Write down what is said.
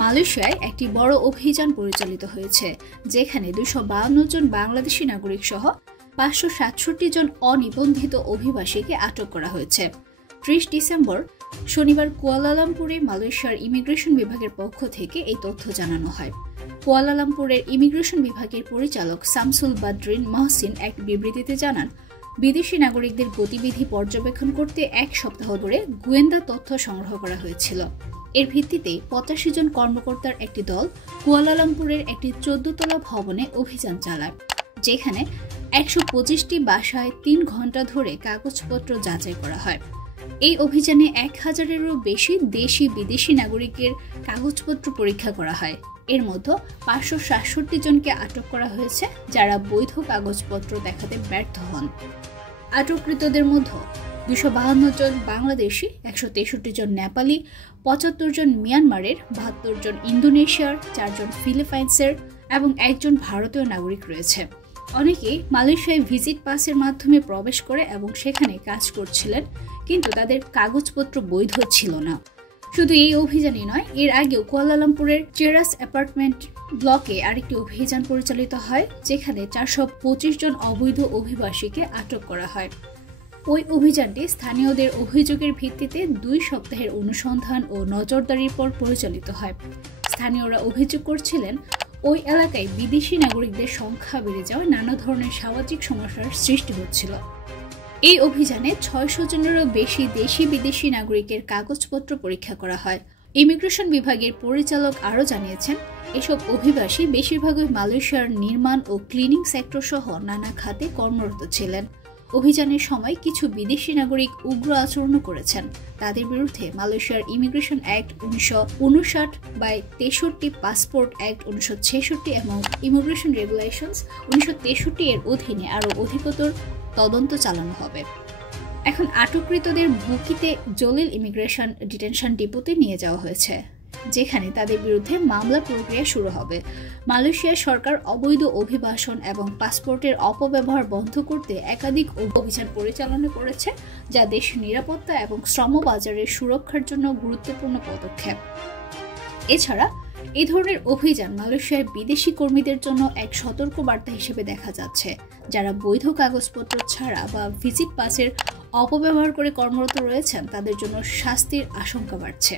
মালয়েশিয়ায় একটি বড় অভিযান পরিচালিত হয়েছে, যেখানে 252 জন বাংলাদেশি নাগরিক সহ 567 জন অনিবন্ধিত অভিবাসীকে আটক করা হয়েছে। 30 ডিসেম্বর শনিবার কুয়ালালামপুরে মালয়েশিয়ার ইমিগ্রেশন বিভাগের পক্ষ থেকে এই তথ্য জানানো হয়। কুয়ালালামপুরের ইমিগ্রেশন বিভাগের পরিচালক শামসুল বাদরিন মহসিন এক বিবৃতিতে জানান, বিদেশি নাগরিকদের গতিবিধি পর্যবেক্ষণ করতে 1 সপ্তাহ ধরে গোয়েন্দা তথ্য সংগ্রহ করা হয়েছিল। এর ভিত্তিতে 85 জন কর্মকর্তার একটি দল কুয়ালালামপুরের একটি 14 তলা ভবনে অভিযান চালায়, যেখানে 125টি বাসায় 3 ঘন্টা ধরে কাগজপত্র যাচাই করা হয়। এই অভিযানে 1000-এরও বেশি দেশি বিদেশি নাগরিকের কাগজপত্র পরীক্ষা করা হয়। এর মধ্যে 567 জনকে আটক করা হয়েছে, যারা বৈধ কাগজপত্র দেখাতে ব্যর্থ হন। আটককৃতদের মধ্যে 252 জন বাংলাদেশি, 163 জন নেপালি, 75 জন মিয়ানমারের, 72 জন ইন্দোনেশিয়ার, 4 জন ফিলিপাইন্সের এবং 1 জন ভারতীয় নাগরিক রয়েছে। অনেকেই মালয়েশিয়ায় ভিজিট পাসের মাধ্যমে প্রবেশ করে এবং সেখানে কাজ করছিলেন, কিন্তু তাদের কাগজপত্র বৈধ ছিল না। শুধু এই অভিযানই নয়, এর আগেও কুয়ালালামপুরের চেরাস অ্যাপার্টমেন্ট ব্লকে আরেকটি অভিযান পরিচালিত হয়, যেখানে 425 জন অবৈধ অভিবাসীকে আটক করা হয়। ওই অভিযানটি স্থানীয়দের অভিযোগের ভিত্তিতে 2 সপ্তাহের অনুসন্ধান ও নজরদারির পর পরিচালিত হয়। স্থানীয়রা অভিযোগ করছিলেন, ওই এলাকায় বিদেশি নাগরিকদের সংখ্যা বেড়ে যাওয়ায় নানা ধরনের সামাজিক সমস্যার সৃষ্টি হচ্ছিল। এই অভিযানে 600 জনেরও বেশি দেশি বিদেশি নাগরিকের কাগজপত্র পরীক্ষা করা হয়। ইমিগ্রেশন বিভাগের পরিচালক আরও জানিয়েছেন, এসব অভিবাসী বেশিরভাগই মালয়েশিয়ার নির্মাণ ও ক্লিনিং সেক্টর সহ নানা খাতে কর্মরত ছিলেন। অভিযানের সময় কিছু বিদেশি নাগরিক উগ্র আচরণ করেছেন। তাদের বিরুদ্ধে মালয়েশিয়ার ইমিগ্রেশন অ্যাক্ট 1959/63, পাসপোর্ট অ্যাক্ট 1966 এবং ইমিগ্রেশন রেগুলেশনস 1963 এর অধীনে আরও অধিকতর তদন্ত চালানো হবে। এখন আটককৃতদের বুকিতে জলিল ইমিগ্রেশন ডিটেনশন ডিপোতে নিয়ে যাওয়া হয়েছে, যেখানে তাদের বিরুদ্ধে মামলা প্রক্রিয়া শুরু হবে। মালয়েশিয়া সরকার অবৈধ অভিবাসন এবং পাসপোর্টের অপব্যবহার বন্ধ করতে একাধিক অভিযান পরিচালনা করেছে, যা দেশের নিরাপত্তা এবং শ্রম বাজারের সুরক্ষার জন্য গুরুত্বপূর্ণ পদক্ষেপ। এছাড়া এই ধরনের অভিযান মালয়েশিয়ার বিদেশি কর্মীদের জন্য এক সতর্ক বার্তা হিসেবে দেখা যাচ্ছে, যারা বৈধ কাগজপত্র ছাড়া বা ভিজিট পাসের অপব্যবহার করে কর্মরত রয়েছেন, তাদের জন্য শাস্তির আশঙ্কা বাড়ছে।